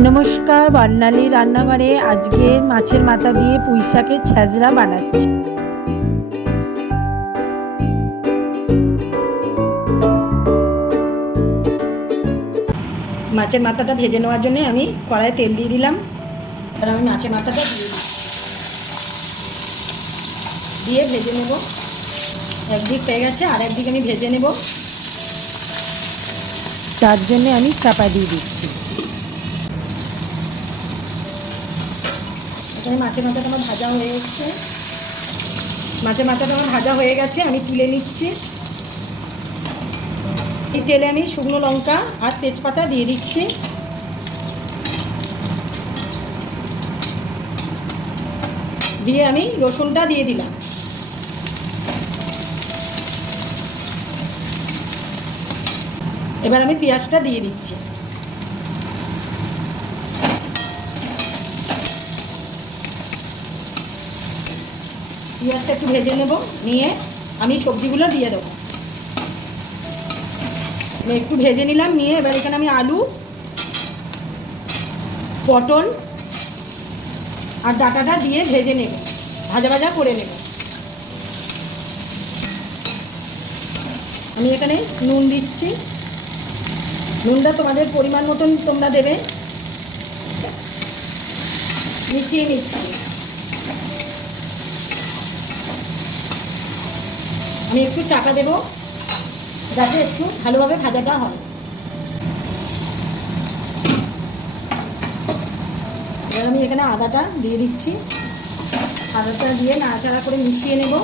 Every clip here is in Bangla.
নমস্কার, বর্ণালী রান্নাঘরে আজকে মাছের মাথা দিয়ে পুঁই শাকের ছ্যাঁচড়া বানাচ্ছি। মাছের মাথাটা ভেজে নেওয়ার জন্য আমি কড়াইয়ে তেল দিয়ে দিলাম। আর আমি মাছের মাথাটা দিয়ে ভেজে নেব। একদিক হয়ে গেছে, আর একদিক আমি ভেজে নেব, তার জন্য আমি চাপা দিয়ে দিচ্ছি। এখানে মাছের মাথাটা আমার ভাজা হয়ে গেছে। মাছের মাথাটা আমার ভাজা হয়ে গেছে, আমি তুলে নিচ্ছি। এই তেলে আমি শুকনো লঙ্কা আর তেজপাতা দিয়ে দিচ্ছি। দিয়ে আমি রসুনটা দিয়ে দিলাম। এবার আমি পেঁয়াজটা দিয়ে দিচ্ছি। পেঁয়াজটা একটু ভেজে নেব, নিয়ে আমি সবজিগুলো দিয়ে দেবো। একটু ভেজে নিলাম, নিয়ে এবার এখানে আমি আলু, পটল আর ডাঁটাটা দিয়ে ভেজে নেব, ভাজা ভাজা করে নেব। আমি এখানে নুন দিচ্ছি। নুনটা তোমাদের পরিমাণ মতন তোমরা দেবে। মিশিয়ে নিচ্ছি। আমি একটু চাপা দেব, যাতে একটু ভালোভাবে ভাজাটা হয়। এবার আমি এখানে আদাটা দিয়ে দিচ্ছি। আদাটা দিয়ে নাড়াচাড়া করে মিশিয়ে নেব।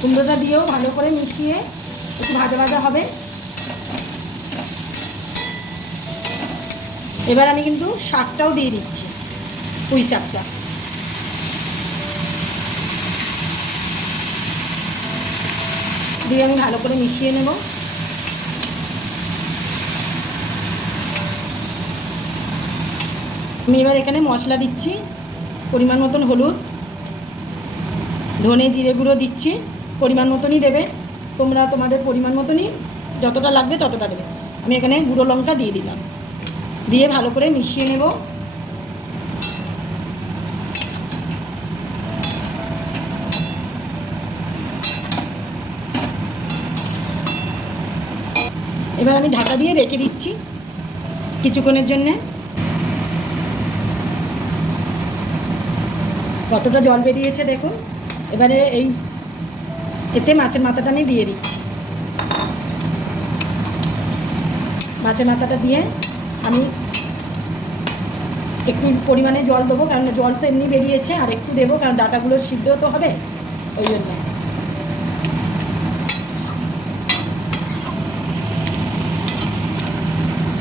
কুমড়োটা দিয়েও ভালো করে মিশিয়ে একটু ভাজা ভাজা হবে। এবার আমি কিন্তু শাকটাও দিয়ে দিচ্ছি, পুঁই শাকটা। দিয়ে আমি ভালো করে মিশিয়ে নেব। আমি এবার এখানে মশলা দিচ্ছি, পরিমাণ মতন হলুদ, ধনে জিরে গুঁড়ো দিচ্ছি। পরিমাণ মতনই দেবে তোমরা, তোমাদের পরিমাণ মতনই যতটা লাগবে ততটা দেবে। আমি এখানে গুঁড়ো লঙ্কা দিয়ে দিলাম। দিয়ে ভালো করে মিশিয়ে নেব। এবার আমি ঢাকা দিয়ে রেখে দিচ্ছি কিছুক্ষণের জন্যে। কতটা জল বেরিয়েছে দেখুন। এবারে এতে মাছের মাথাটা আমি দিয়ে দিচ্ছি। মাছের মাথাটা দিয়ে আমি একটু পরিমাণে জল দেবো, কারণ জল তো এমনি বেরিয়েছে, আর একটু দেবো কারণ ডাঁটাগুলো সিদ্ধ তো হবে, ওই জন্য।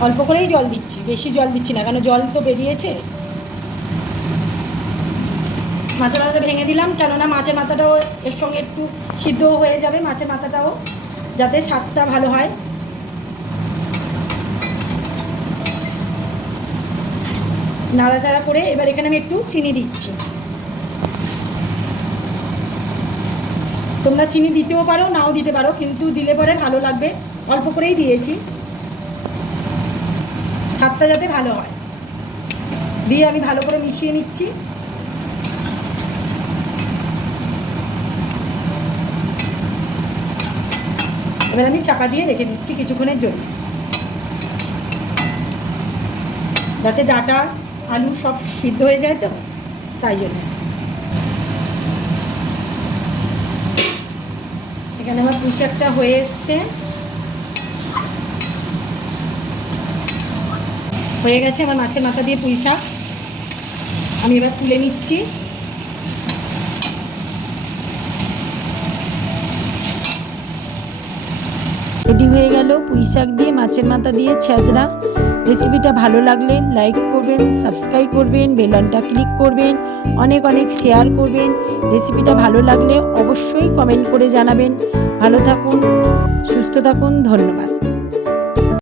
অল্প করেই জল দিচ্ছি, বেশি জল দিচ্ছি না, কারণ জল তো বেরিয়েছে। মাছের মাথাটা ভেঙে দিলাম, কেননা মাছের মাথাটাও এর সঙ্গে একটু সিদ্ধ হয়ে যাবে, মাছের মাথাটাও যাতে স্বাদটা ভালো হয়। নাড়াচাড়া করে এবার এখানে আমি একটু চিনি দিচ্ছি। তোমরা চিনি দিতেও পারো, নাও দিতে পারো, কিন্তু দিলে পরে ভালো লাগবে। অল্প করেই দিয়েছি, স্বাদটা যাতে ভালো হয়। দিয়ে আমি ভালো করে মিশিয়ে নিচ্ছি। এবার আমি চাপা দিয়ে রেখে দিচ্ছি কিছুক্ষণের জন্য, যাতে ডাঁটা আলু সব সিদ্ধ হয়ে যায়, তো তাই জন্য। এখানে আমার পুঁই শাকটা হয়ে এসছে, হয়ে গেছে আমার মাছের মাথা দিয়ে পুঁই শাক। আমি এবার তুলে নিচ্ছি। রেডি হয়ে গেল পুঁই শাক দিয়ে মাছের মাথা দিয়ে ছ্যাঁচড়া। রেসিপিটা ভালো লাগলে লাইক করবেন, সাবস্ক্রাইব করবেন, বেল আইকনটা ক্লিক করবেন, অনেক অনেক শেয়ার করবেন। রেসিপিটা ভালো লাগলে অবশ্যই কমেন্ট করে জানাবেন। ভালো থাকুন, সুস্থ থাকুন, ধন্যবাদ।